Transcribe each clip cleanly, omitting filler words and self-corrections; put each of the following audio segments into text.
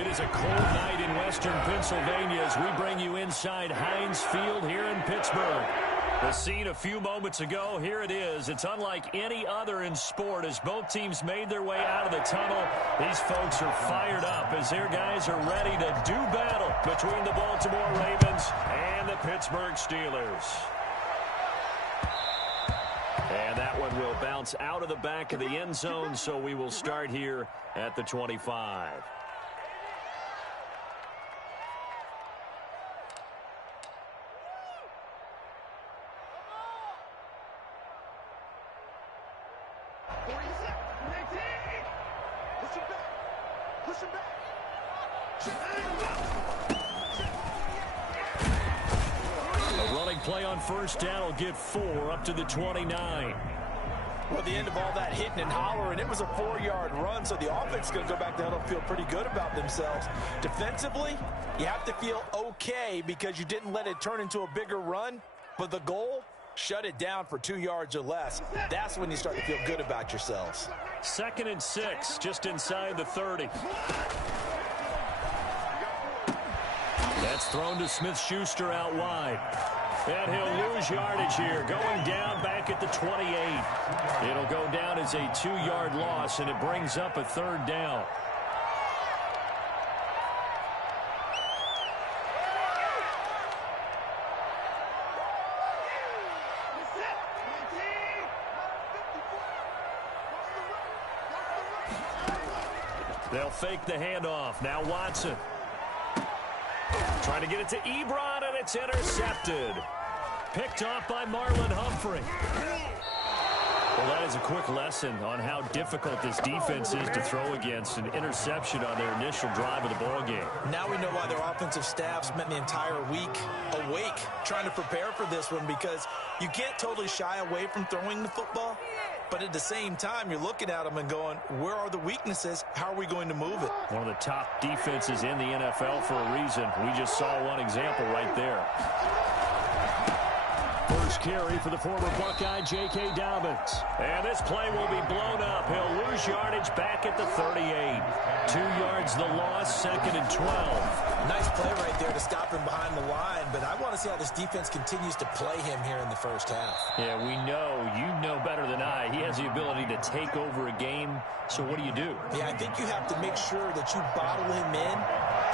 It is a cold night in western Pennsylvania as we bring you inside Heinz Field here in Pittsburgh. The scene a few moments ago, here it is. It's unlike any other in sport as both teams made their way out of the tunnel. These folks are fired up as their guys are ready to do battle between the Baltimore Ravens and the Pittsburgh Steelers. And that one will bounce out of the back of the end zone, so we will start here at the 25. A running play on first down will get 4 up to the 29. Well, the end of all that hitting and hollering, it was a 4-yard run, so the offense is going to go back down and feel pretty good about themselves. Defensively, you have to feel okay because you didn't let it turn into a bigger run, but the goal, shut it down for 2 yards or less. That's when you start to feel good about yourselves. 2nd and 6, just inside the 30. That's thrown to Smith-Schuster out wide. And he'll lose yardage here, going down back at the 28. It'll go down as a 2-yard loss, and it brings up a 3rd down. They'll fake the handoff. Now Watson. Trying to get it to Ebron, and it's intercepted. Picked off by Marlon Humphrey. Well, that is a quick lesson on how difficult this defense is to throw against. An interception on their initial drive of the ballgame. Now we know why their offensive staff spent the entire week awake trying to prepare for this one, because you can't totally shy away from throwing the football. But at the same time, you're looking at them and going, where are the weaknesses? How are we going to move it? One of the top defenses in the NFL for a reason. We just saw one example right there. First carry for the former Buckeye, J.K. Dobbins. And this play will be blown up. He'll lose yardage back at the 38. 2 yards the loss, 2nd and 12. Nice play right there to stop him behind the line, but I want to see how this defense continues to play him here in the first half. Yeah, we know. You know better than I. He has the ability to take over a game, so what do you do? Yeah, I think you have to make sure that you bottle him in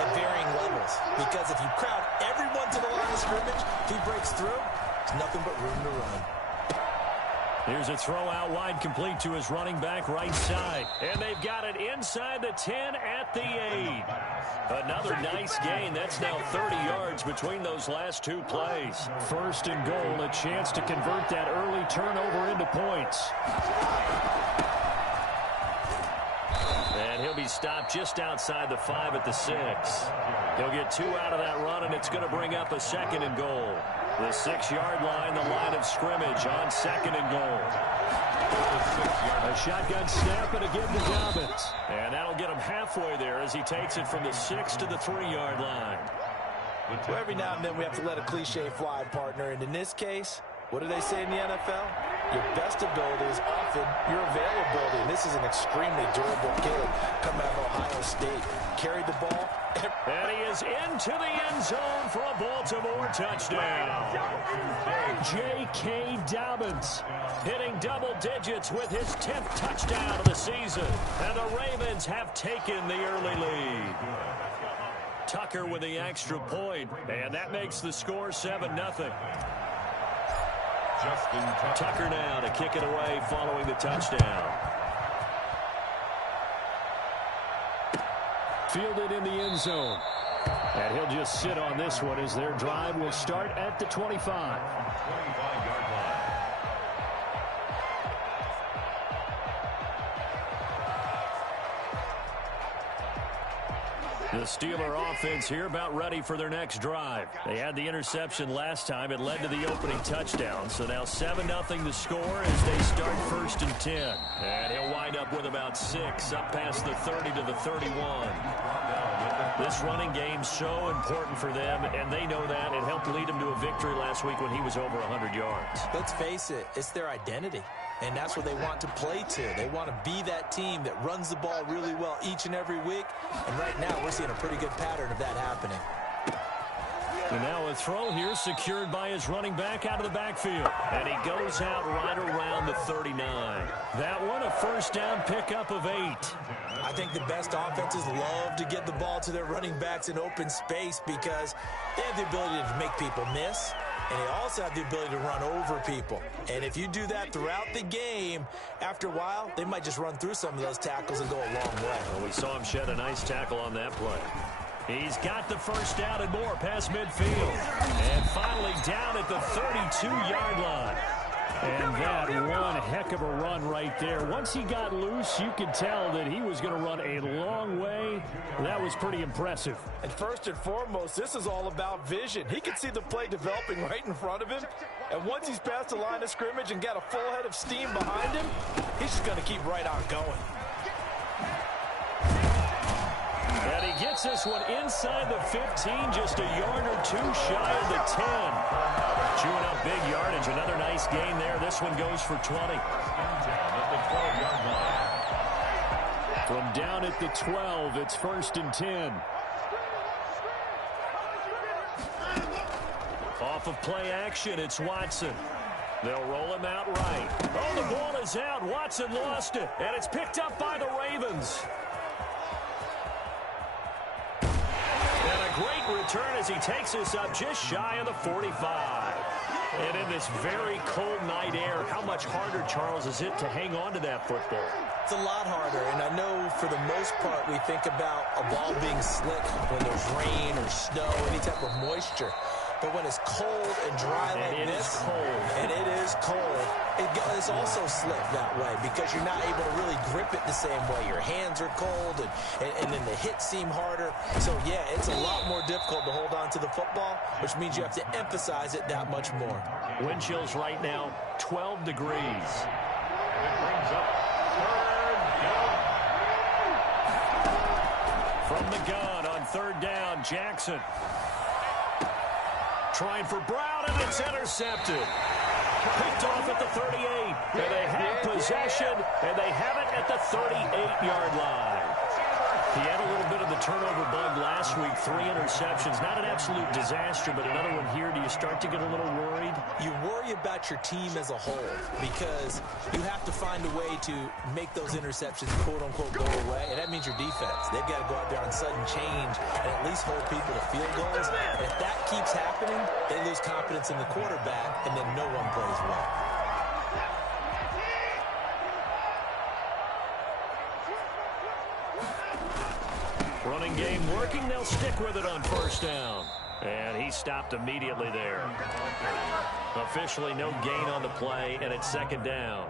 at varying levels, because if you crowd everyone to the line of scrimmage, if he breaks through, there's nothing but room to run. Here's a throw out wide, complete to his running back right side. And they've got it inside the 10 at the 8. Another nice gain. That's now 30 yards between those last 2 plays. 1st and goal, a chance to convert that early turnover into points. And he'll be stopped just outside the 5 at the 6. He'll get 2 out of that run, and it's going to bring up a 2nd and goal. The 6-yard line, the line of scrimmage on 2nd and goal. A shotgun snap and a give to Dobbins. And that'll get him halfway there as he takes it from the 6 to the 3-yard line. Well, every now and then we have to let a cliche fly, partner. And in this case, what do they say in the NFL? Your best ability is often your availability. And this is an extremely durable kid coming out of Ohio State. Carried the ball. And he is into the end zone for a Baltimore touchdown. J.K. Dobbins hitting double digits with his 10th touchdown of the season. And the Ravens have taken the early lead. Tucker with the extra point, and that makes the score 7-0. Tucker now to kick it away following the touchdown. Fielded in the end zone. And he'll just sit on this one as their drive will start at the 25. The Steeler offense here about ready for their next drive. They had the interception last time. It led to the opening touchdown. So now 7-0 the score as they start 1st and 10. And he'll wind up with about 6 up past the 30 to the 31. This running game's so important for them, and they know that. It helped lead them to a victory last week when he was over 100 yards. Let's face it, it's their identity, and that's what they want to play to. They want to be that team that runs the ball really well each and every week, and right now we're seeing a pretty good pattern of that happening. And now a throw here secured by his running back out of the backfield. And he goes out right around the 39. That one a first down pickup of 8. I think the best offenses love to get the ball to their running backs in open space because they have the ability to make people miss, and they also have the ability to run over people. And if you do that throughout the game, after a while, they might just run through some of those tackles and go a long way. Well, we saw him shed a nice tackle on that play. He's got the first down and more past midfield. And finally down at the 32-yard line. And that one heck of a run right there. Once he got loose, you could tell that he was going to run a long way. That was pretty impressive. And first and foremost, this is all about vision. He could see the play developing right in front of him. And once he's past the line of scrimmage and got a full head of steam behind him, he's just going to keep right on going. And he gets this one inside the 15, just a yard or two shy of the 10. Chewing up big yardage. Another nice gain there. This one goes for 20. From down at the 12, it's 1st and 10. Off of play action, it's Watson. They'll roll him out right. Oh, the ball is out. Watson lost it, and it's picked up by the Ravens. Great return as he takes us up just shy of the 45. And in this very cold night air, how much harder, Charles, is it to hang on to that football? It's a lot harder, and I know for the most part we think about a ball being slick when there's rain or snow, any type of moisture. But when it's cold and dry like this, and it is cold, it's also slick that way because you're not able to really grip it the same way. Your hands are cold, and then the hits seem harder. So, yeah, it's a lot more difficult to hold on to the football, which means you have to emphasize it that much more. Wind chills right now, 12 degrees. It brings up 3rd down. From the gun on 3rd down, Jackson. Trying for Brown, and it's intercepted. Picked off at the 38. And they have possession, and they have it at the 38-yard line. He had a little bit of the turnover bug last week, 3 interceptions. Not an absolute disaster, but another one here. Do you start to get a little worried? You worry about your team as a whole because you have to find a way to make those interceptions, quote-unquote, go away, and that means your defense. They've got to go out there on sudden change and at least hold people to field goals. And if that keeps happening, they lose confidence in the quarterback, and then no one plays well. Running game working. They'll stick with it on 1st down. And he stopped immediately there. Officially no gain on the play, and it's 2nd down.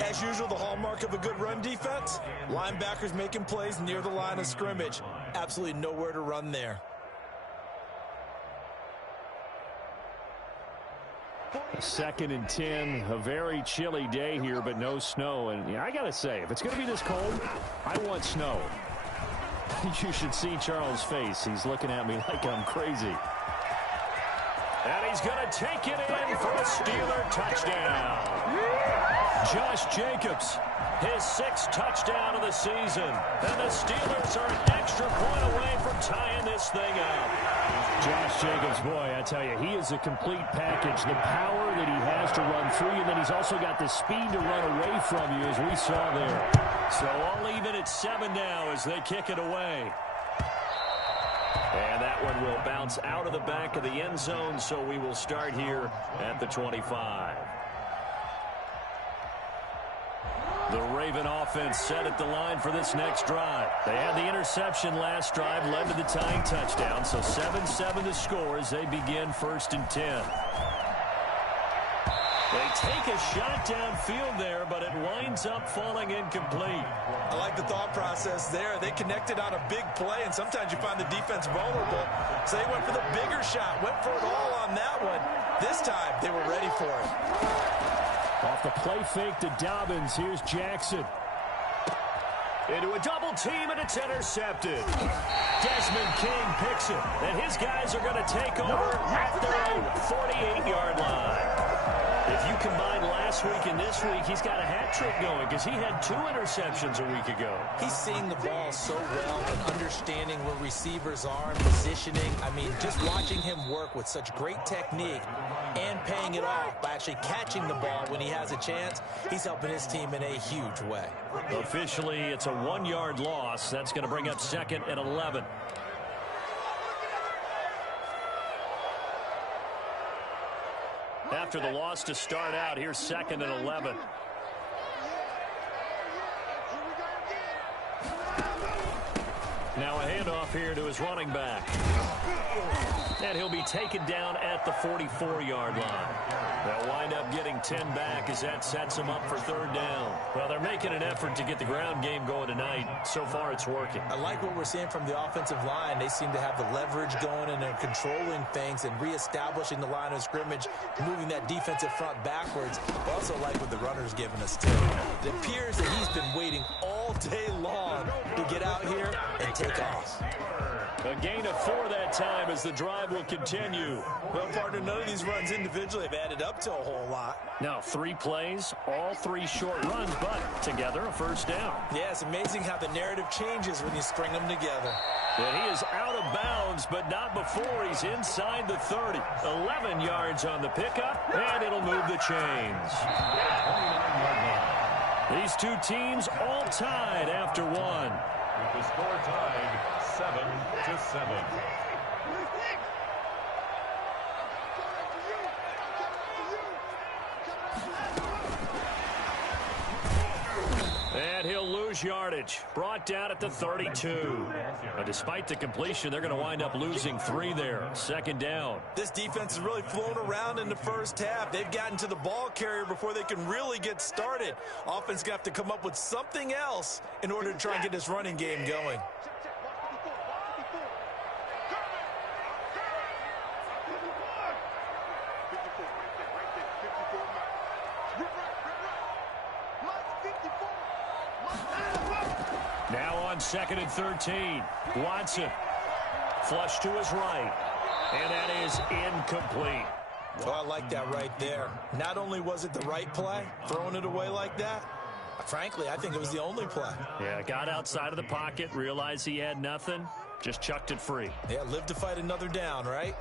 As usual, the hallmark of a good run defense, linebackers making plays near the line of scrimmage. Absolutely nowhere to run there. 2nd and 10, a very chilly day here, but no snow. And yeah, I got to say, if it's going to be this cold, I want snow. You should see Charles' face. He's looking at me like I'm crazy. And he's going to take it in for a Steeler touchdown. Josh Jacobs, his 6th touchdown of the season. And the Steelers are an extra point away from tying this thing up. Josh Jacobs, boy, I tell you, he is a complete package. The power that he has to run through you, and then he's also got the speed to run away from you, as we saw there. So all even at 7 now as they kick it away. And that one will bounce out of the back of the end zone, so we will start here at the 25. The Raven offense set at the line for this next drive. They had the interception last drive, led to the tying touchdown, so 7-7 the score as they begin 1st and 10. They take a shot downfield there, but it winds up falling incomplete. I like the thought process there. They connected on a big play, and sometimes you find the defense vulnerable. So they went for the bigger shot, went for it all on that one. This time, they were ready for it. Off the play fake to Dobbins, here's Jackson. Into a double team, and it's intercepted. Desmond King picks it, and his guys are going to take over at their own 48-yard line. If you combine last week and this week, he's got a hat trick going because he had 2 interceptions a week ago. He's seeing the ball so well and understanding where receivers are and positioning. I mean, just watching him work with such great technique and paying it off by actually catching the ball when he has a chance, he's helping his team in a huge way. Officially, it's a 1-yard loss. That's going to bring up 2nd and 11. After the loss to start out, here's 2nd and 11. Now a handoff here to his running back. And he'll be taken down at the 44-yard line. They'll wind up getting 10 back as that sets them up for 3rd down. Well, they're making an effort to get the ground game going tonight. So far, it's working. I like what we're seeing from the offensive line. They seem to have the leverage going, and they're controlling things and reestablishing the line of scrimmage, moving that defensive front backwards. I also like what the runner's giving us, too. It appears that he's been waiting all day long to get out here and take off. A gain of 4 that time as the drive will continue. Well, partner, none of these runs individually have added up to a whole lot. Now 3 plays, all 3 short runs, but together a 1st down. Yeah, it's amazing how the narrative changes when you string them together. And he is out of bounds, but not before he's inside the 30. 11 yards on the pickup, and it'll move the chains. These 2 teams all tied after 1. With the score tied 7-7. And he'll lose yardage. Brought down at the 32. But despite the completion, they're going to wind up losing 3 there. 2nd down. This defense has really flown around in the first half. They've gotten to the ball carrier before they can really get started. Offense going to have to come up with something else in order to try and get this running game going. Now on 2nd and 13. Watson. Flush to his right. And that is incomplete. Oh, I like that right there. Not only was it the right play, throwing it away like that, frankly, I think it was the only play. Yeah, got outside of the pocket, realized he had nothing, just chucked it free. Yeah, live to fight another down, right?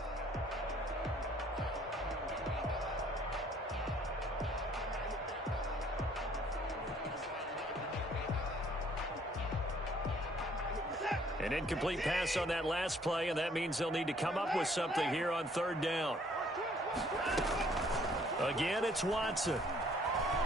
An incomplete pass on that last play, and that means they'll need to come up with something here on 3rd down. Again, it's Watson.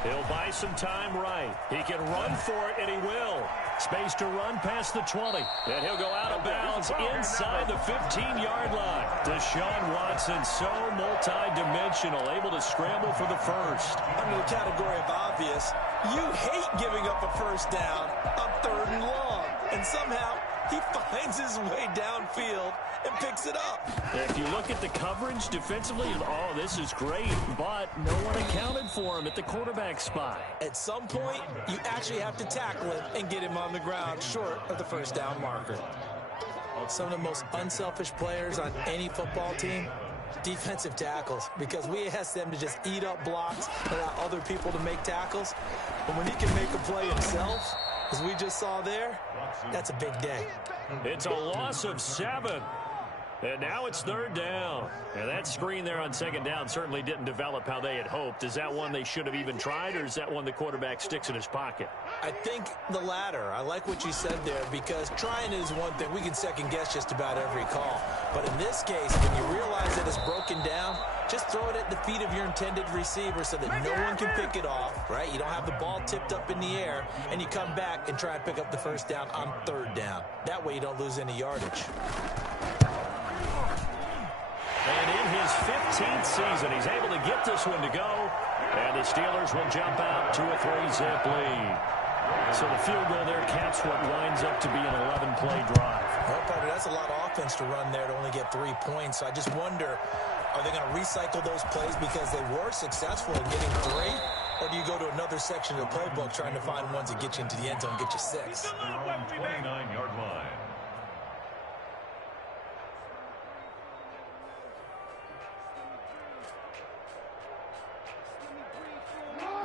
He'll buy some time right. He can run for it, and he will. Space to run past the 20. And he'll go out of bounds inside the 15-yard line. Deshaun Watson, so multi-dimensional, able to scramble for the 1st. Under the category of obvious, you hate giving up a 1st down on 3rd and long. And somehow, he finds his way downfield and picks it up. If you look at the coverage defensively, oh, this is great, but no one accounted for him at the quarterback spot. At some point, you actually have to tackle him and get him on the ground short of the 1st down marker. Some of the most unselfish players on any football team, defensive tackles, because we ask them to just eat up blocks, allow other people to make tackles. But when he can make a play himself, as we just saw there, that's a big day. It's a loss of 7. And now it's 3rd down. And that screen there on 2nd down certainly didn't develop how they had hoped. Is that one they should have even tried, or is that one the quarterback sticks in his pocket? I think the latter. I like what you said there, because trying is one thing. We can second-guess just about every call. But in this case, when you realize that it's broken down, just throw it at the feet of your intended receiver so that no one can pick it off, right? You don't have the ball tipped up in the air, and you come back and try and pick up the 1st down on 3rd down. That way you don't lose any yardage. And in his 15th season, he's able to get this one to go. And the Steelers will jump out to a 3-zip lead. So the field goal there caps what winds up to be an 11-play drive. Well, partner, that's a lot of offense to run there to only get 3 points. So I just wonder, are they going to recycle those plays because they were successful in getting 3? Or do you go to another section of the playbook trying to find ones that get you into the end zone and get you 6? They're on 29-yard line.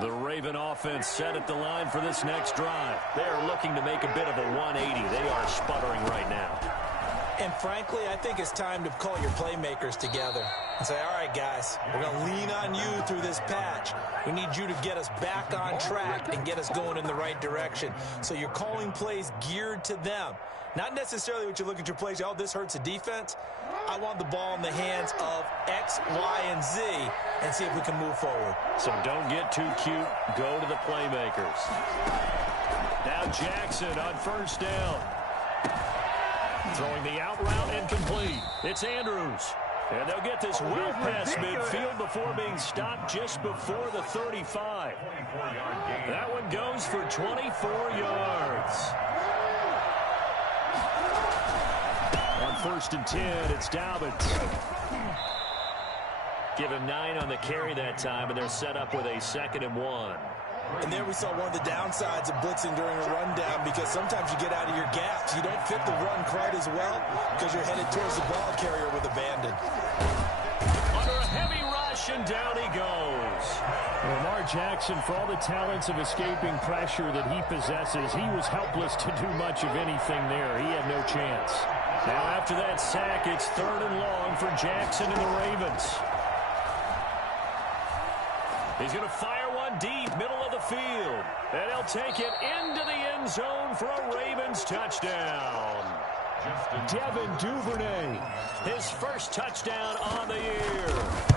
The Raven offense set at the line for this next drive. They are looking to make a bit of a 180. They are sputtering right now. And frankly, I think it's time to call your playmakers together and say, all right, guys, we're going to lean on you through this patch. We need you to get us back on track and get us going in the right direction. So you're calling plays geared to them. Not necessarily what you look at your plays, oh, this hurts the defense. I want the ball in the hands of X, Y, and Z and see if we can move forward. So don't get too cute. Go to the playmakers. Now Jackson on first down. Throwing the out route incomplete. It's Andrews. And they'll get this well past midfield before being stopped just before the 35. That one goes for 24 yards. On 1st and 10, it's Dobbins. Give him 9 on the carry that time, and they're set up with a 2nd and 1. And there we saw one of the downsides of blitzing during a rundown, because sometimes you get out of your gaps. You don't fit the run quite as well because you're headed towards the ball carrier with abandon. Under a heavy rush, and down he goes. Lamar Jackson, for all the talents of escaping pressure that he possesses, he was helpless to do much of anything there. He had no chance. Now after that sack, it's 3rd and long for Jackson and the Ravens. He's going to fire one deep, middle of the field. And he'll take it into the end zone for a Ravens touchdown. Devin Duvernay. His first touchdown on the year.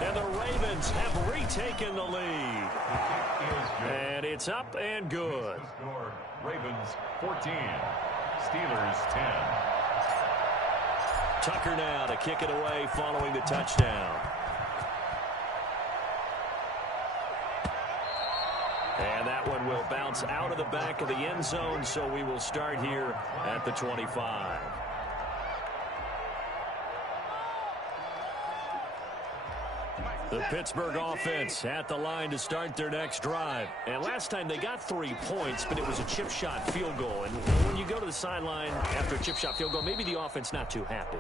And the Ravens have retaken the lead. And it's up and good. Ravens 14, Steelers 10. Tucker now to kick it away following the touchdown. And that one will bounce out of the back of the end zone, so we will start here at the 25. The Pittsburgh offense at the line to start their next drive. And last time they got 3 points, but it was a chip shot field goal. And when you go to the sideline after a chip shot field goal, maybe the offense not too happy.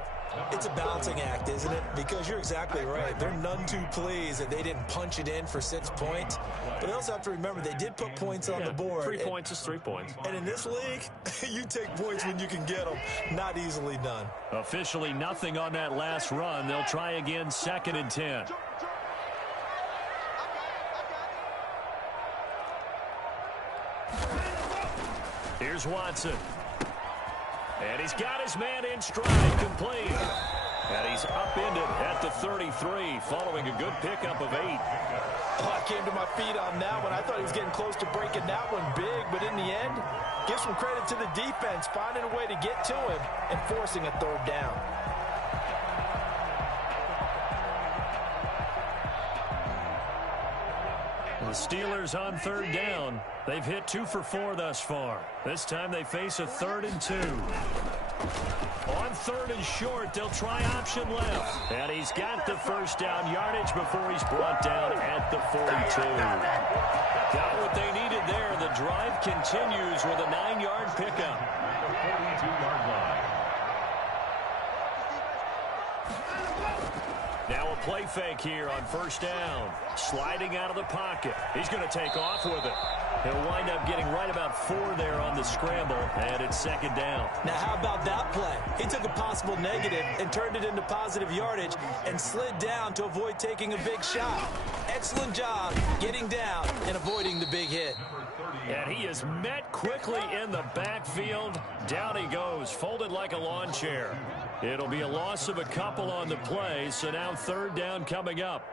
It's a balancing act, isn't it? Because you're exactly right. They're none too pleased that they didn't punch it in for 6 points. But they also have to remember they did put points on the board. 3 points is 3 points. And in this league, you take points when you can get them. Not easily done. Officially nothing on that last run. They'll try again, 2nd and 10. Here's Watson. And he's got his man in stride, complete. And he's upended at the 33 following a good pickup of 8. Oh, I came to my feet on that one. I thought he was getting close to breaking that one big, but in the end, give some credit to the defense, finding a way to get to him and forcing a 3rd down. The Steelers on 3rd down. They've hit 2 for 4 thus far. This time they face a 3rd and 2. On 3rd and short, they'll try option left. And he's got the first down yardage before he's brought down at the 42. Got what they needed there. The drive continues with a 9-yard pickup. At the 42-yard line. Now a play fake here on 1st down. Sliding out of the pocket. He's going to take off with it. He'll wind up getting right about 4 there on the scramble, and it's 2nd down. Now, how about that play? He took a possible negative and turned it into positive yardage and slid down to avoid taking a big shot. Excellent job getting down and avoiding the big hit. And he is met quickly in the backfield. Down he goes, folded like a lawn chair. It'll be a loss of a couple on the play, so now 3rd down coming up.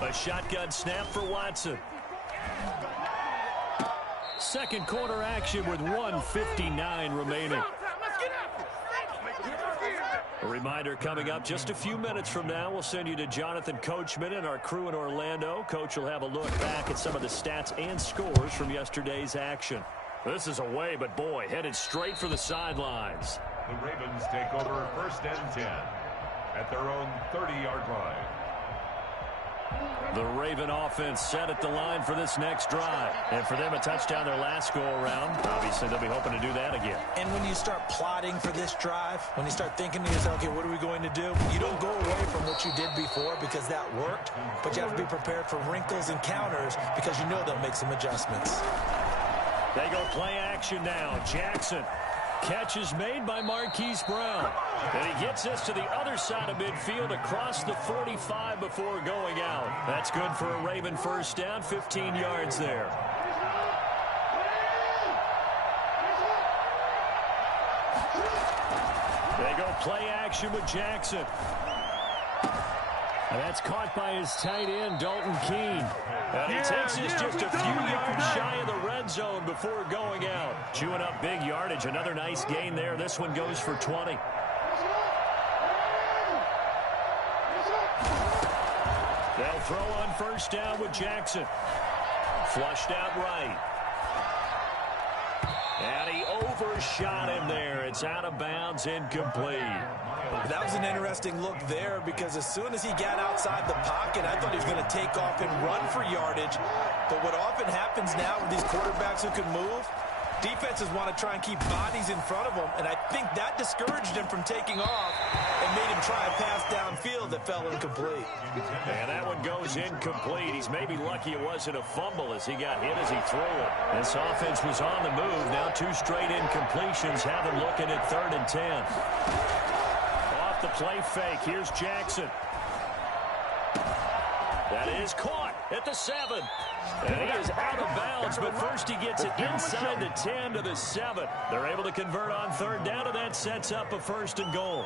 A shotgun snap for Watson. 2nd quarter action with 1:59 remaining. A reminder coming up just a few minutes from now. We'll send you to Jonathan Coachman and our crew in Orlando. Coach will have a look back at some of the stats and scores from yesterday's action. This is away, but boy, headed straight for the sidelines. The Ravens take over 1st and 10 at their own 30-yard line. The Raven offense set at the line for this next drive. And for them, a touchdown their last go-around. Obviously, they'll be hoping to do that again. And when you start plotting for this drive, when you start thinking to yourself, okay, what are we going to do? You don't go away from what you did before because that worked, but you have to be prepared for wrinkles and counters because you know they'll make some adjustments. They go play action now. Jackson. Catch is made by Marquise Brown. And he gets us to the other side of midfield across the 45 before going out. That's good for a Raven first down, 15 yards there. They go play action with Jackson. And that's caught by his tight end, Dalton Keene. And he takes us just a few yards shy of the red zone before going out. Chewing up big yardage. Another nice gain there. This one goes for 20. They'll throw on first down with Jackson. Flushed out right. And he overshot him there. It's out of bounds, incomplete. That was an interesting look there because as soon as he got outside the pocket, I thought he was going to take off and run for yardage. But what often happens now with these quarterbacks who can move, defenses want to try and keep bodies in front of them, and I think that discouraged him from taking off and made him try a pass downfield that fell incomplete. And that one goes incomplete. He's maybe lucky it wasn't a fumble as he got hit as he threw it. This offense was on the move. Now 2 straight incompletions have him looking at 3rd and 10. Off the play fake. Here's Jackson. That is caught at the 7. And he is out of bounds, but first he gets it inside the 10 to the 7. They're able to convert on 3rd down, and that sets up a 1st and goal.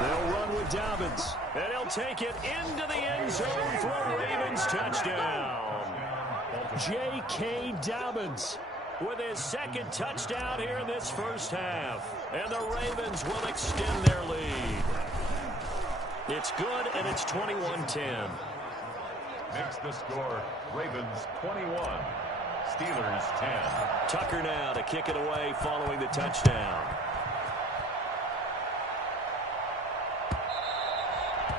They'll run with Dobbins, and he'll take it into the end zone for a Ravens touchdown. J.K. Dobbins with his 2nd touchdown here in this first half. And the Ravens will extend their lead. It's good, and it's 21-10. Makes the score Ravens 21, Steelers 10. Tucker now to kick it away following the touchdown.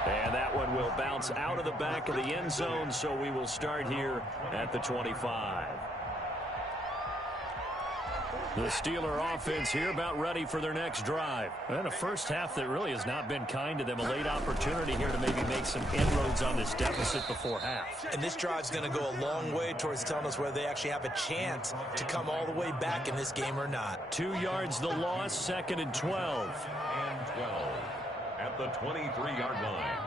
And that one will bounce out of the back of the end zone, so we will start here at the 25. The Steeler offense here about ready for their next drive. And a first half that really has not been kind to them. A late opportunity here to maybe make some inroads on this deficit before half. And this drive's going to go a long way towards telling us whether they actually have a chance to come all the way back in this game or not. 2 yards the loss, 2nd and 12. And 12 at the 23-yard line.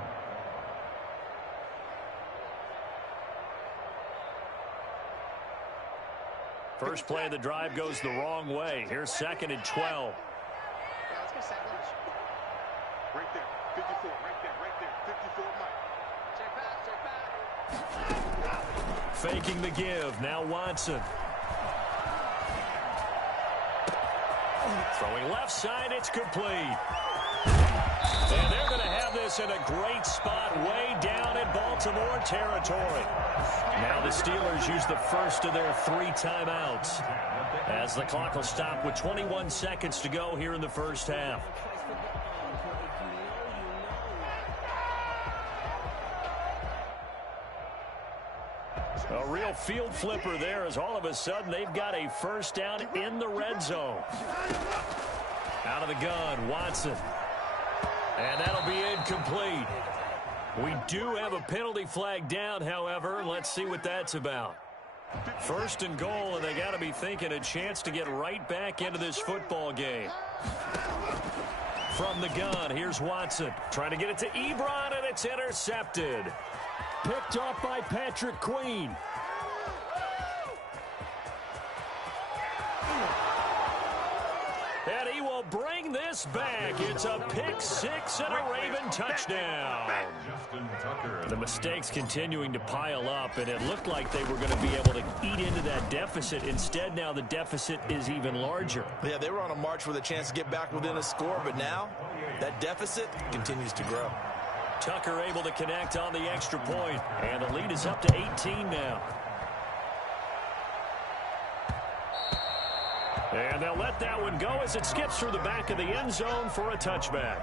First play of the drive goes the wrong way. Here's 2nd and 12. Right there, 54, right there, 54, Mike. Faking the give. Now Watson. Throwing left side, it's complete. And they're going to have this in a great spot way down in Baltimore territory. Now the Steelers use the first of their 3 timeouts as the clock will stop with 21 seconds to go here in the first half. A real field flipper there as all of a sudden they've got a first down in the red zone. Out of the gun, Watson. And that'll be incomplete. We do have a penalty flag down, however. Let's see what that's about. 1st and goal, and they got to be thinking a chance to get right back into this football game. From the gun, here's Watson. Trying to get it to Ebron, and it's intercepted. Picked off by Patrick Queen. And he will bring this back. It's a pick 6 and a Raven touchdown. Justin Tucker. The mistakes continuing to pile up, and it looked like they were going to be able to eat into that deficit. Instead, now the deficit is even larger. Yeah, they were on a march with a chance to get back within a score, but now that deficit continues to grow. Tucker able to connect on the extra point, and the lead is up to 18 now. And they'll let that one go as it skips through the back of the end zone for a touchback.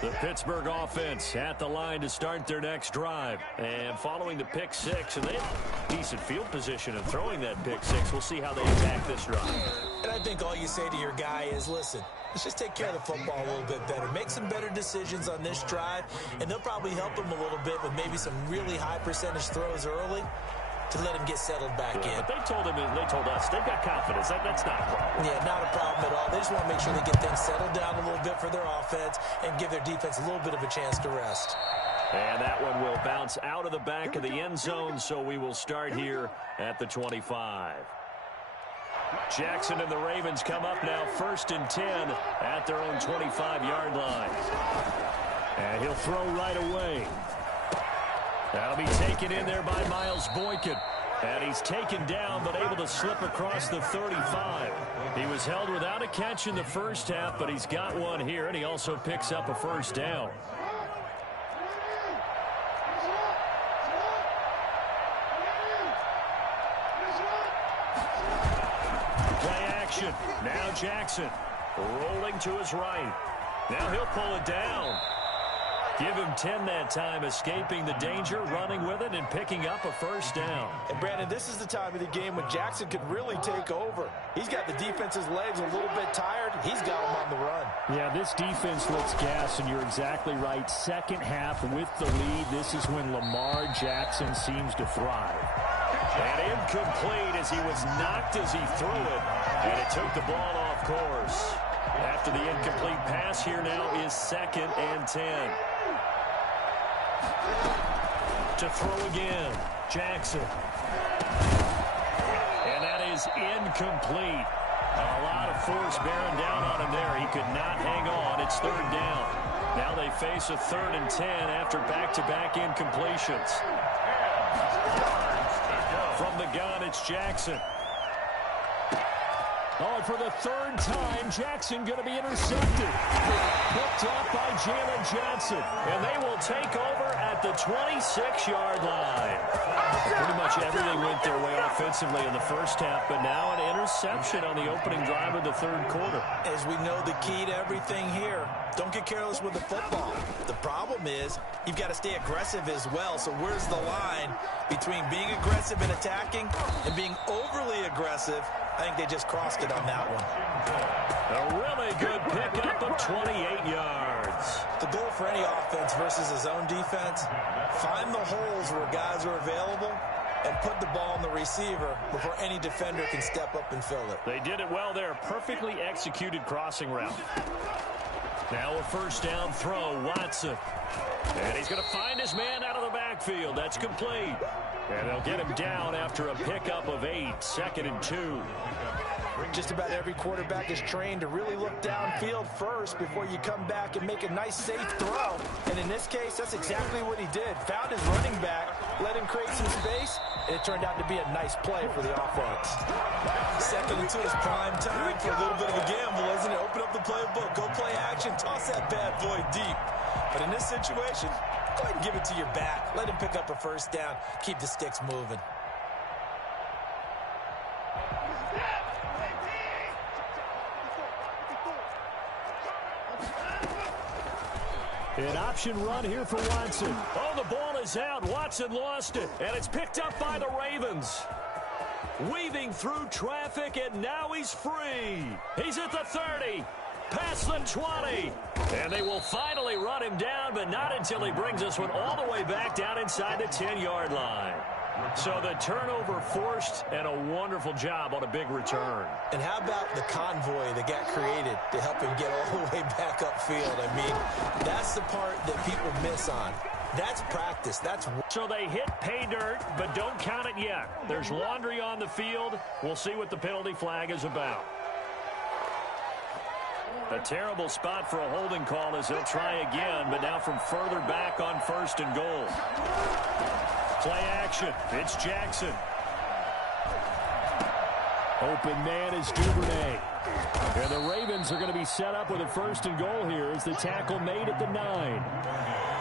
The Pittsburgh offense at the line to start their next drive. And following the pick six, and they have decent field position and throwing that pick six. We'll see how they attack this drive. And I think all you say to your guy is, listen, let's just take care of the football a little bit better. Make some better decisions on this drive, and they'll probably help him a little bit with maybe some really high percentage throws early to let him get settled back in. But they told us they've got confidence. That's not a problem. Yeah, not a problem at all. They just want to make sure they get things settled down a little bit for their offense and give their defense a little bit of a chance to rest. And that one will bounce out of the back of the end zone, so we will start here at the 25. Jackson and the Ravens come up now 1st and 10 at their own 25-yard line. And he'll throw right away. That'll be taken in there by Miles Boykin. And he's taken down but able to slip across the 35. He was held without a catch in the first half, but he's got one here, and he also picks up a first down. Play action. Now Jackson rolling to his right. Now he'll pull it down. Give him 10 that time, escaping the danger, running with it, and picking up a first down. And, Brandon, this is the time of the game when Jackson could really take over. He's got the defense's legs a little bit tired. He's got them on the run. Yeah, this defense looks gassed, and you're exactly right. Second half with the lead, this is when Lamar Jackson seems to thrive. And incomplete as he was knocked as he threw it, and it took the ball off course. After the incomplete pass, here now is 2nd and 10. To throw again, Jackson. And that is incomplete. A lot of force bearing down on him there. He could not hang on. It's 3rd down. Now they face a 3rd and 10 after back-to-back incompletions. From the gun, it's Jackson. Oh, for the 3rd time, Jackson going to be intercepted. Picked up by Jalen Johnson. And they will take over at the 26-yard line. Pretty much everything went their way offensively in the first half, but now an interception on the opening drive of the 3rd quarter. As we know, the key to everything here, don't get careless with the football. The problem is you've got to stay aggressive as well. So where's the line between being aggressive and attacking and being overly aggressive? I think they just crossed it on that one. A really good pickup of 28 yards. The goal for any offense versus his own defense, find the holes where guys are available and put the ball on the receiver before any defender can step up and fill it. They did it well there. Perfectly executed crossing route. Now a 1st down throw, Watson. And he's going to find his man out of the backfield. That's complete. And they'll get him down after a pickup of 8, 2nd and 2. Just about every quarterback is trained to really look downfield first before you come back and make a nice, safe throw. And in this case, that's exactly what he did. Found his running back, let him create some space, and it turned out to be a nice play for the offense. 2nd and 2 is prime time for a little bit of a gamble, isn't it? Open up the playbook, go play action, toss that bad boy deep. But in this situation, go ahead and give it to your back. Let him pick up a 1st down. Keep the sticks moving. An option run here for Watson. Oh, the ball is out. Watson lost it, and it's picked up by the Ravens. Weaving through traffic, and now he's free. He's at the 30. Past the 20. And they will finally run him down, but not until he brings this one all the way back down inside the 10-yard line. So the turnover forced, and a wonderful job on a big return. And how about the convoy that got created to help him get all the way back upfield? I mean, that's the part that people miss on. That's practice. So they hit pay dirt, but don't count it yet. There's laundry on the field. We'll see what the penalty flag is about. A terrible spot for a holding call as they'll try again, but now from further back on 1st and goal. Play action. It's Jackson. Open man is Duvernay. And the Ravens are going to be set up with a 1st and goal here as the tackle made at the 9.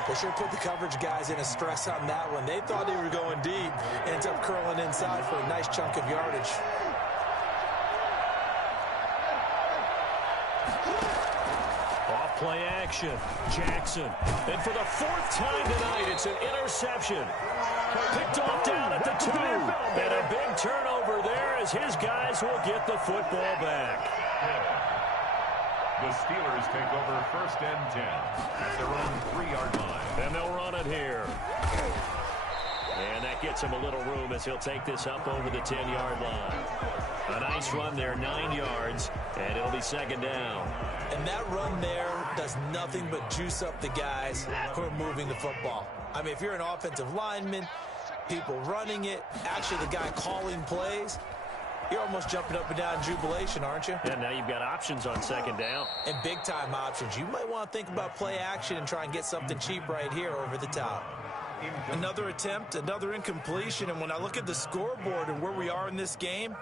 They sure put the coverage guys in a stress on that one. They thought they were going deep. Ends up curling inside for a nice chunk of yardage. Off play action. Jackson. And for the 4th time tonight, it's an interception. Picked off down at the 2. And a big turnover there as his guys will get the football back. The Steelers take over 1st and 10 at their own 3-yard line. And they'll run it here. And that gets him a little room as he'll take this up over the 10-yard line. A nice run there, 9 yards, and it'll be 2nd down. And that run there does nothing but juice up the guys who are moving the football. I mean, if you're an offensive lineman, people running it, actually the guy calling plays, you're almost jumping up and down in jubilation, aren't you? And now you've got options on 2nd down. And big-time options. You might want to think about play action and try and get something cheap right here over the top. Another attempt, another incompletion, and when I look at the scoreboard and where we are in this game,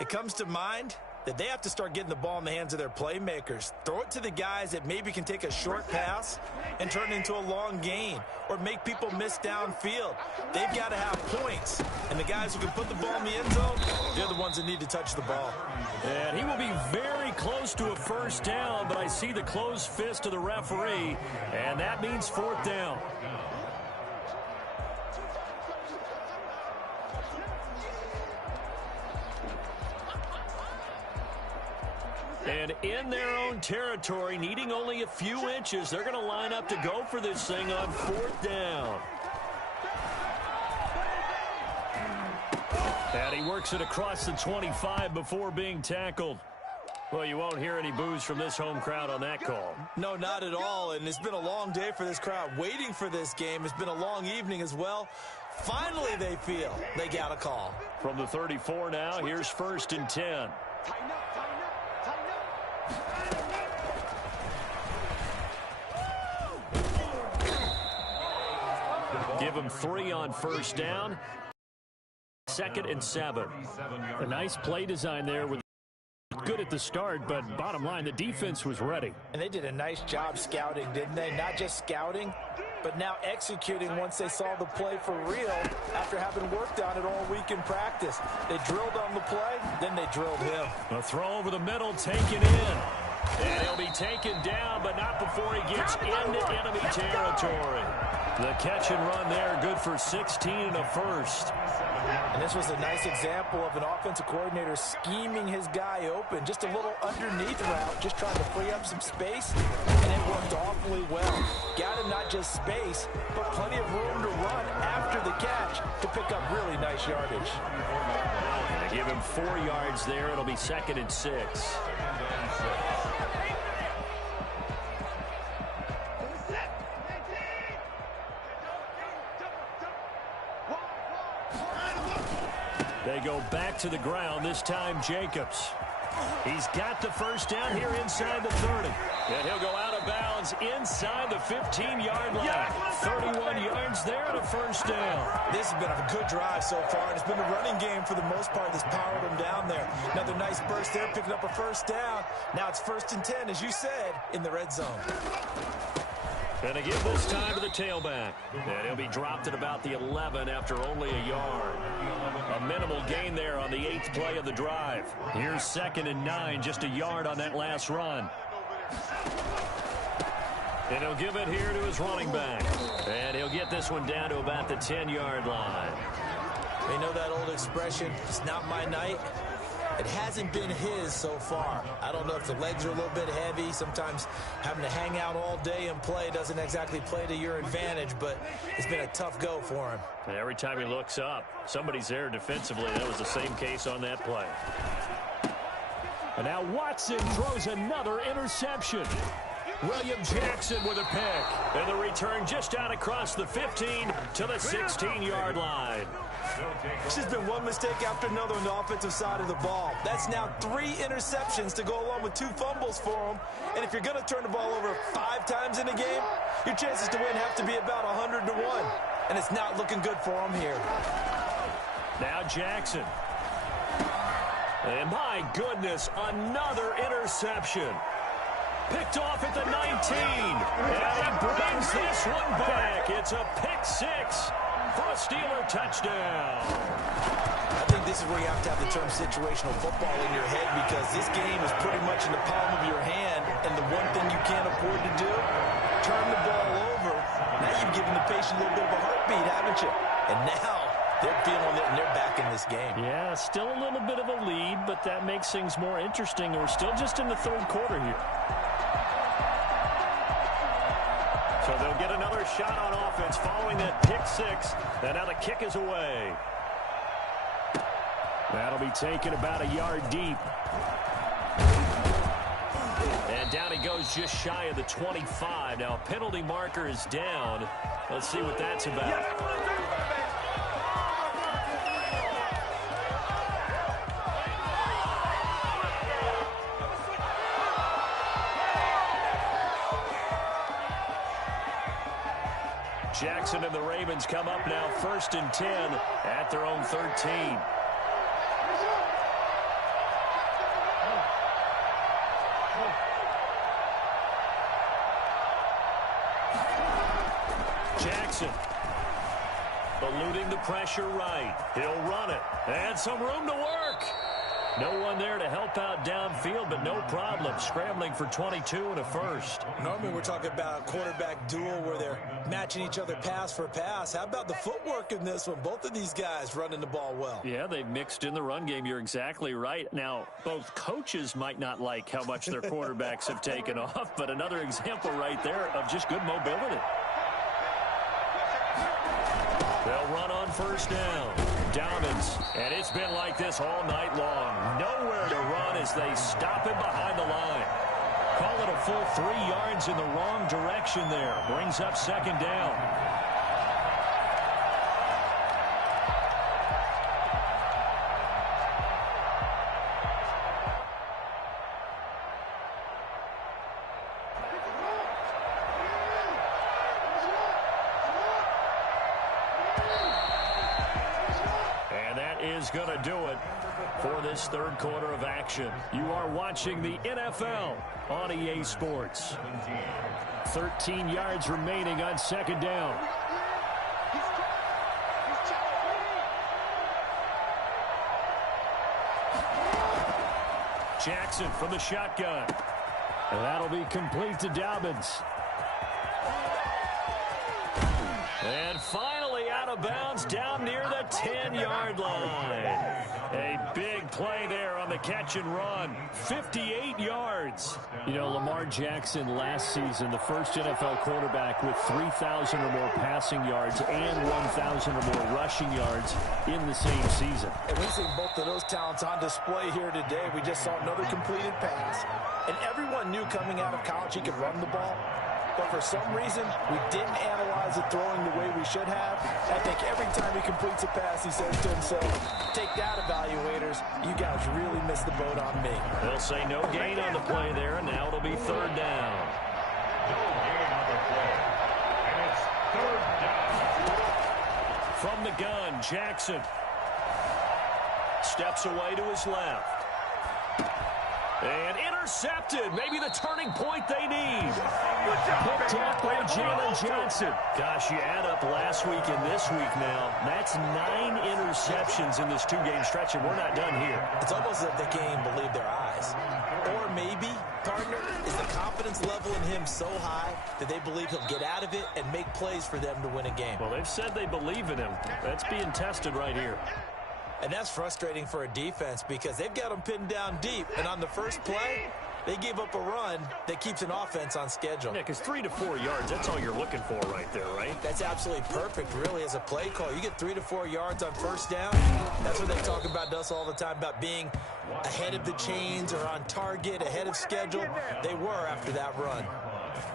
it comes to mind that they have to start getting the ball in the hands of their playmakers. Throw it to the guys that maybe can take a short pass and turn it into a long gain or make people miss downfield. They've got to have points. And the guys who can put the ball in the end zone, they're the ones that need to touch the ball. And he will be very close to a 1st down, but I see the closed fist of the referee, and that means 4th down. And in their own territory, needing only a few inches, they're going to line up to go for this thing on 4th down. And he works it across the 25 before being tackled. Well, you won't hear any boos from this home crowd on that call. No, not at all. And it's been a long day for this crowd waiting for this game. It's been a long evening as well. Finally, they feel they got a call. From the 34 now, here's 1st and 10. Give him 3 on 1st down. 2nd and 7. A nice play design there with good at the start, but bottom line, the defense was ready. And they did a nice job scouting, didn't they? Not just scouting, but now executing once they saw the play for real after having worked on it all week in practice. They drilled on the play, then they drilled him. A throw over the middle, taken in. And he'll be taken down, but not before he gets into enemy territory. The catch and run there, good for 16 and a 1st. And this was a nice example of an offensive coordinator scheming his guy open. Just a little underneath route, just trying to free up some space, and it worked awfully well. Got him not just space, but plenty of room to run after the catch to pick up really nice yardage. They give him 4 yards there. It'll be 2nd and 6. They go back to the ground, this time Jacobs. He's got the 1st down here inside the 30. And he'll go out of bounds inside the 15-yard line. 31 yards there and a 1st down. This has been a good drive so far, and it's been a running game for the most part that's powered them down there. Another nice burst there, picking up a 1st down. Now it's 1st and 10, as you said, in the red zone. And they give this time to the tailback. And he'll be dropped at about the 11 after only a yard. A minimal gain there on the 8th play of the drive. Here's 2nd and 9, just a yard on that last run. And he'll give it here to his running back. And he'll get this one down to about the 10-yard line. You know that old expression, it's not my night? It hasn't been his so far. I don't know if the legs are a little bit heavy. Sometimes having to hang out all day and play doesn't exactly play to your advantage, but it's been a tough go for him. And every time he looks up, somebody's there defensively. That was the same case on that play. And now Watson throws another interception. William Jackson with a pick. And the return just out across the 15 to the 16-yard line. It's just been one mistake after another on the offensive side of the ball. That's now 3 interceptions to go along with 2 fumbles for him. And if you're going to turn the ball over 5 times in a game, your chances to win have to be about 100 to 1. And it's not looking good for him here. Now Jackson. And my goodness, another interception. Picked off at the 19. And he brings this one back. It's a pick six for a Steeler touchdown. I think this is where you have to have the term situational football in your head, because this game is pretty much in the palm of your hand, and the one thing you can't afford to do, turn the ball over. Now you've given the patient a little bit of a heartbeat, haven't you? And now they're feeling it, and they're back in this game. Yeah, still a little bit of a lead, but that makes things more interesting. We're still just in the third quarter here. So they'll get another shot on offense following that pick six. And now the kick is away. That'll be taken about a yard deep. And down he goes just shy of the 25. Now penalty marker is down. Let's see what that's about. Jackson and the Ravens come up now 1st and 10 at their own 13. Jackson eluding the pressure right. He'll run it. And some room to work. No one there to help out downfield, but no problem. Scrambling for 22 and a first. Normally we're talking about a quarterback duel where they're matching each other pass for pass. How about the footwork in this one? Both of these guys running the ball well. Yeah, they've mixed in the run game. You're exactly right. Now, both coaches might not like how much their quarterbacks have taken off, but another example right there of just good mobility. They'll run on first down. Dobbins, and it's been like this all night long. Nowhere to run as they stop him behind the line. Call it a full 3 yards in the wrong direction there. Brings up second down. Is going to do it for this third quarter of action. You are watching the NFL on EA Sports. 13 yards remaining on second down. Jackson from the shotgun. And that'll be complete to Dobbins. And finally out of bounds down near the 10-yard line. A big play there on the catch and run. 58 yards. You know, Lamar Jackson last season, the first NFL quarterback with 3,000 or more passing yards and 1,000 or more rushing yards in the same season. And we see both of those talents on display here today. We just saw another completed pass. And everyone knew coming out of college he could run the ball. But for some reason, we didn't analyze it throwing the way we should have. I think every time he completes a pass, he says to himself, take that, evaluators. You guys really missed the boat on me. They'll say no gain on the play there, and now it'll be third down. No gain on the play. And it's third down. From the gun, Jackson steps away to his left. And intercepted. Maybe the turning point they need. Picked up by Jalen Johnson. Gosh, you add up last week and this week now. That's 9 interceptions in this 2-game stretch, and we're not done here. It's almost as if they can't even believe their eyes. Or maybe, partner, is the confidence level in him so high that they believe he'll get out of it and make plays for them to win a game. Well, they've said they believe in him. That's being tested right here. And that's frustrating for a defense because they've got them pinned down deep. And on the first play, they gave up a run that keeps an offense on schedule. Yeah, because 3 to 4 yards, that's all you're looking for right there, right? That's absolutely perfect, really, as a play call. You get 3 to 4 yards on first down. That's what they talk about to us all the time, about being ahead of the chains or on target, ahead of schedule. They were after that run.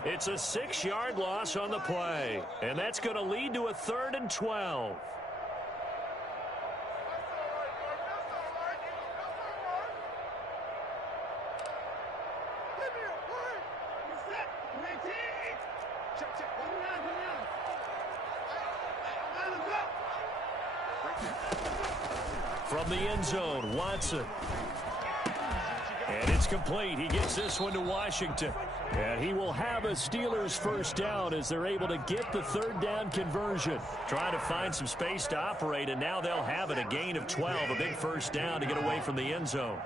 It's a 6-yard loss on the play. And that's going to lead to a 3rd and 12. From the end zone, Watson. And it's complete. He gets this one to Washington. And he will have a Steelers first down as they're able to get the third down conversion. Trying to find some space to operate, and now they'll have it. A gain of 12, a big first down to get away from the end zone.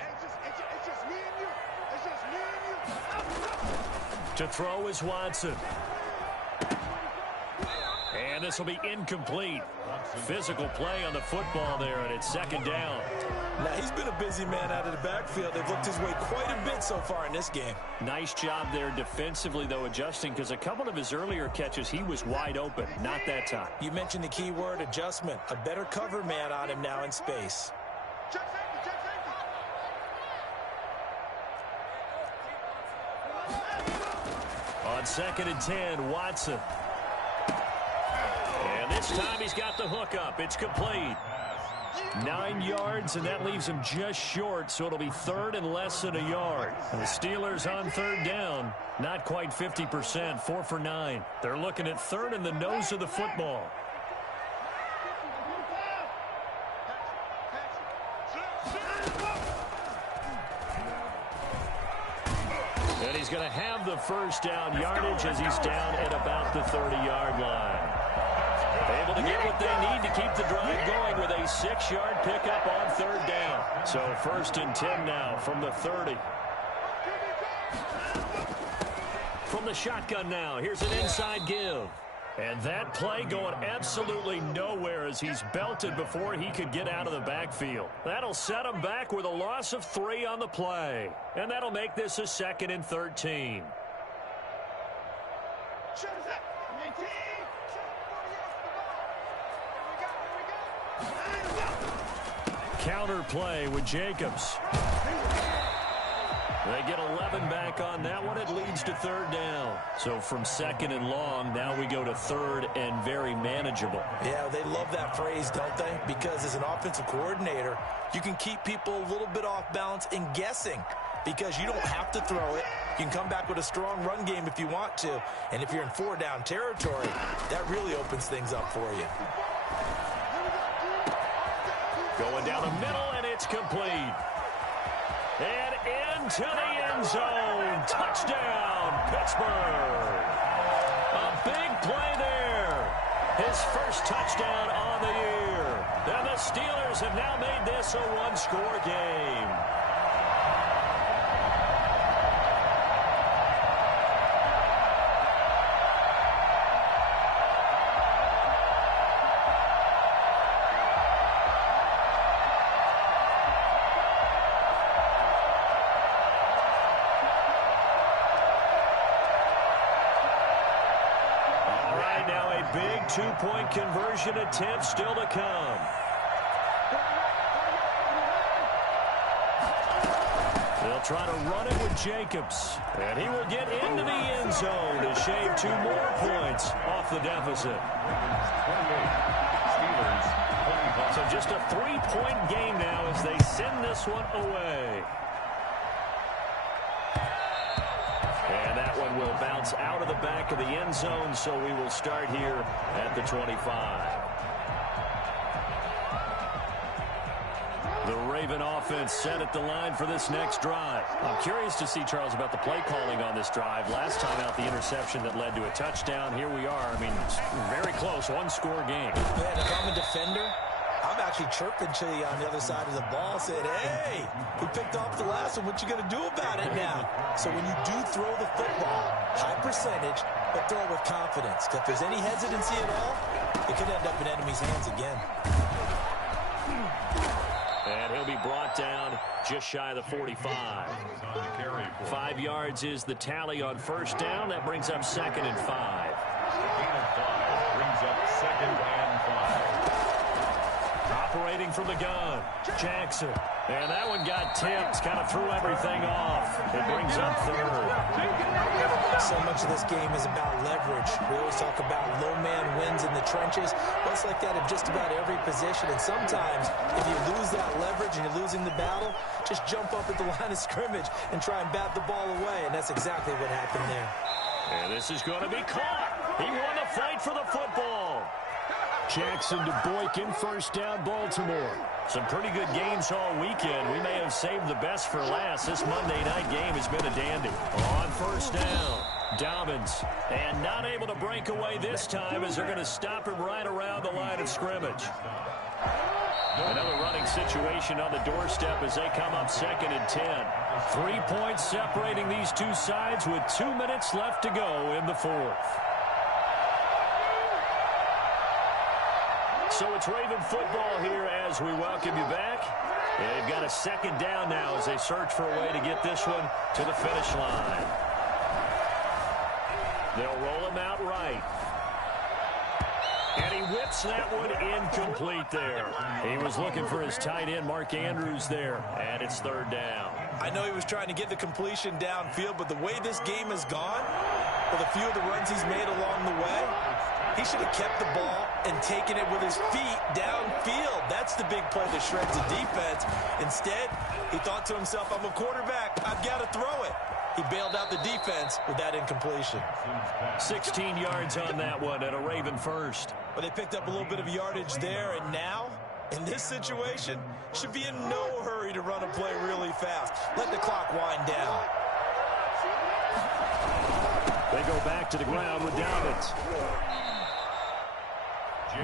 To throw is Watson. And this will be incomplete. Physical play on the football there, and it's second down. Now, he's been a busy man out of the backfield. They've looked his way quite a bit so far in this game. Nice job there defensively, though, adjusting, because a couple of his earlier catches, he was wide open. Not that time. You mentioned the key word, adjustment. A better cover man on him now in space. On 2nd and 10, Watson. And this time he's got the hook up. It's complete. 9 yards, and that leaves him just short, so it'll be third and less than a yard. And the Steelers on third down, not quite 50%, 4 for 9. They're looking at third in the nose of the football. And he's going to have the first down yardage as he's down at about the 30-yard line. Able to get what they need to keep the drive going with a 6-yard pickup on third down. So 1st and 10 now from the 30. From the shotgun now, here's an inside give. And that play going absolutely nowhere as he's belted before he could get out of the backfield. That'll set him back with a loss of 3 on the play. And that'll make this a 2nd and 13. Counter play with Jacobs. They get 11 back on that one. It leads to third down. So from 2nd and long, now we go to 3rd and very manageable. Yeah, they love that phrase, don't they? Because as an offensive coordinator, you can keep people a little bit off balance and guessing because you don't have to throw it. You can come back with a strong run game if you want to. And if you're in 4-down territory, that really opens things up for you. Going down the middle, and it's complete. And into the end zone. Touchdown, Pittsburgh. A big play there. His first touchdown on the year. And the Steelers have now made this a one-score game. Big two-point conversion attempt still to come. They'll try to run it with Jacobs. And he will get into the end zone to shave 2 more points off the deficit. So just a 3-point game now as they send this one away. And that one will bounce out of the back of the end zone, so we will start here at the 25. The Raven offense set at the line for this next drive. I'm curious to see, Charles, about the play calling on this drive. Last time out, the interception that led to a touchdown. Here we are. I mean, very close, one-score game. Man, if I'm a defender, I'm actually chirping to you on the other side of the ball, saying, hey, we picked off the last one. What you going to do about it now? So when you do throw the football, high percentage, but throw it with confidence. Because if there's any hesitancy at all, it could end up in enemy's hands again. And he'll be brought down just shy of the 45. 5 yards is the tally on first down. That brings up 2nd and 5. Gain of 5 brings up 2nd and 5. Operating from the gun, Jackson. And that one got tipped, kind of threw everything off. It brings up 3rd. So much of this game is about leverage. We always talk about low man wins in the trenches. Well, it's like that in just about every position. And sometimes, if you lose that leverage and you're losing the battle, just jump up at the line of scrimmage and try and bat the ball away. And that's exactly what happened there. And this is going to be caught. He won the fight for the football. Jackson to Boykin, first down, Baltimore. Some pretty good games all weekend. We may have saved the best for last. This Monday night game has been a dandy. On first down, Dobbins. And not able to break away this time as they're going to stop him right around the line of scrimmage. Another running situation on the doorstep as they come up 2nd and 10. 3 points separating these two sides with 2 minutes left to go in the 4th. So it's Raven football here as we welcome you back. They've got a 2nd down now as they search for a way to get this one to the finish line. They'll roll him out right. And he whips that one incomplete there. He was looking for his tight end, Mark Andrews, there. And it's 3rd down. I know he was trying to get the completion downfield, but the way this game has gone, with a few of the runs he's made along the way, he should have kept the ball and taken it with his feet downfield. That's the big play that shreds the defense. Instead, he thought to himself, I'm a quarterback. I've got to throw it. He bailed out the defense with that incompletion. 16 yards on that one and a Raven first. But they picked up a little bit of yardage there, and now, in this situation, should be in no hurry to run a play really fast. Let the clock wind down. They go back to the ground with Dobbins.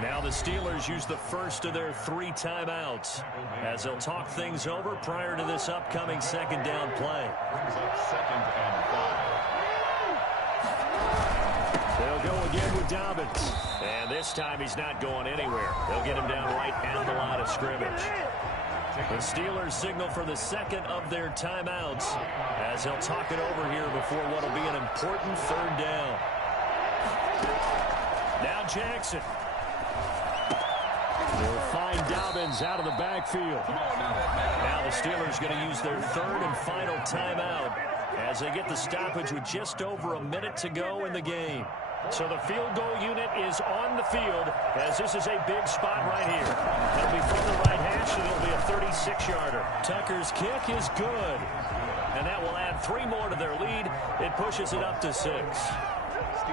Now the Steelers use the first of their 3 timeouts as they'll talk things over prior to this upcoming 2nd down play. Brings up 2nd and 5. They'll go again with Dobbins. And this time he's not going anywhere. They'll get him down right at the line of scrimmage. The Steelers signal for the 2nd of their timeouts as they'll talk it over here before what will be an important 3rd down. Now Jackson. They'll find Dobbins out of the backfield. Now the Steelers going to use their 3rd and final timeout as they get the stoppage with just over a minute to go in the game. So the field goal unit is on the field as this is a big spot right here. It'll be from the right hash and it'll be a 36-yarder. Tucker's kick is good. And that will add 3 more to their lead. It pushes it up to 6.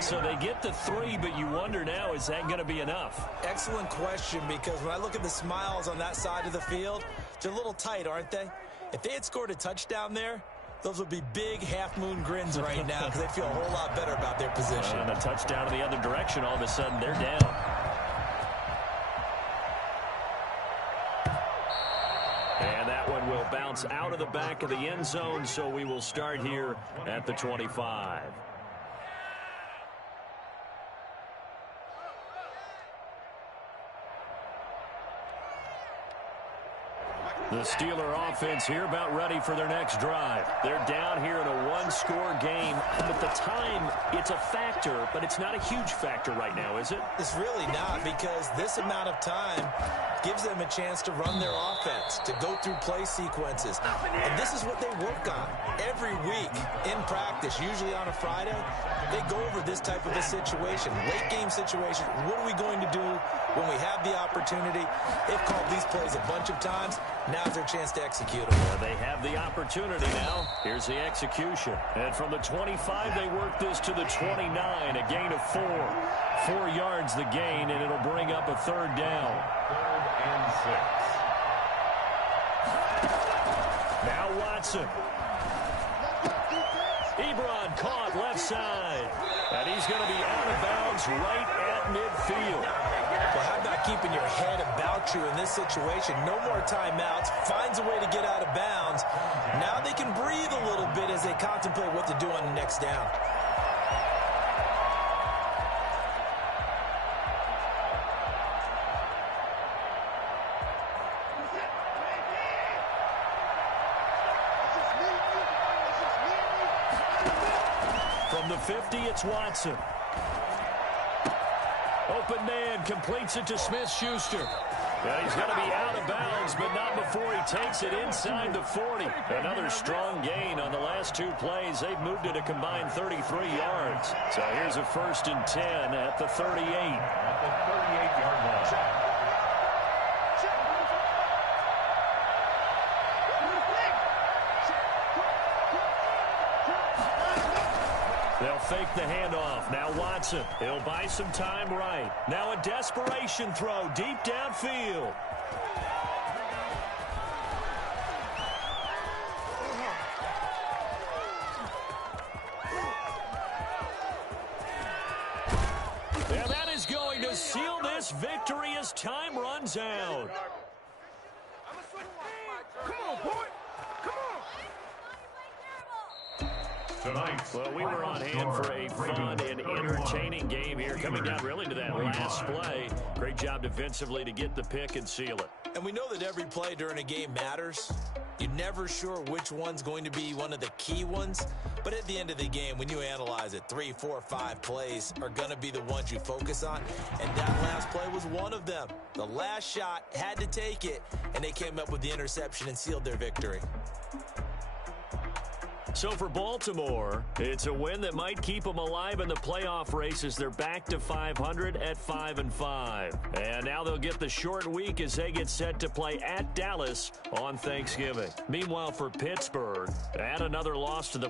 So they get the 3, but you wonder now, is that going to be enough? Excellent question, because when I look at the smiles on that side of the field, they're a little tight, aren't they? If they had scored a touchdown there, those would be big half-moon grins right now because they feel a whole lot better about their position. And a touchdown in the other direction, all of a sudden they're down. And that one will bounce out of the back of the end zone, so we will start here at the 25. The Steeler offense here about ready for their next drive. They're down here in a 1-score game. But the time, it's a factor, but it's not a huge factor right now, is it? It's really not, because this amount of time gives them a chance to run their offense, to go through play sequences. And this is what they work on every week in practice, usually on a Friday. They go over this type of a situation, late game situation. What are we going to do when we have the opportunity? They've called these plays a bunch of times. Now's their chance to execute them. They have the opportunity now. Here's the execution. And from the 25, they work this to the 29, a gain of 4. 4 yards the gain, and it'll bring up a 3rd down. 3rd and 6. Now Watson. Ebron caught left side. And he's going to be out of bounds right at midfield. Well, how about keeping your head about you in this situation? No more timeouts. Finds a way to get out of bounds. Now they can breathe a little bit as they contemplate what to do on the next down. From the 50, it's Watson. Open man completes it to Smith-Schuster. Well, he's going to be out of bounds, but not before he takes it inside the 40. Another strong gain on the last 2 plays. They've moved it a combined 33 yards. So here's a 1st and 10 at the 38. At the 38-yard line. They'll fake the handoff. Now Watson. He'll buy some time right. Now a desperation throw deep downfield. seal this victory as time runs out. Come on, boy. Come on. Tonight, Well, we were on hand for a fun and entertaining game here, coming down really to that last play. Great job defensively to get the pick and seal it. And we know that every play during a game matters. You're never sure which one's going to be one of the key ones. But at the end of the game, when you analyze it, 3, 4, 5 plays are going to be the ones you focus on. And that last play was one of them. The last shot had to take it, and they came up with the interception and sealed their victory. So for Baltimore, it's a win that might keep them alive in the playoff race as they're back to 500 at 5-5. And now they'll get the short week as they get set to play at Dallas on Thanksgiving. Meanwhile, for Pittsburgh, add another loss to the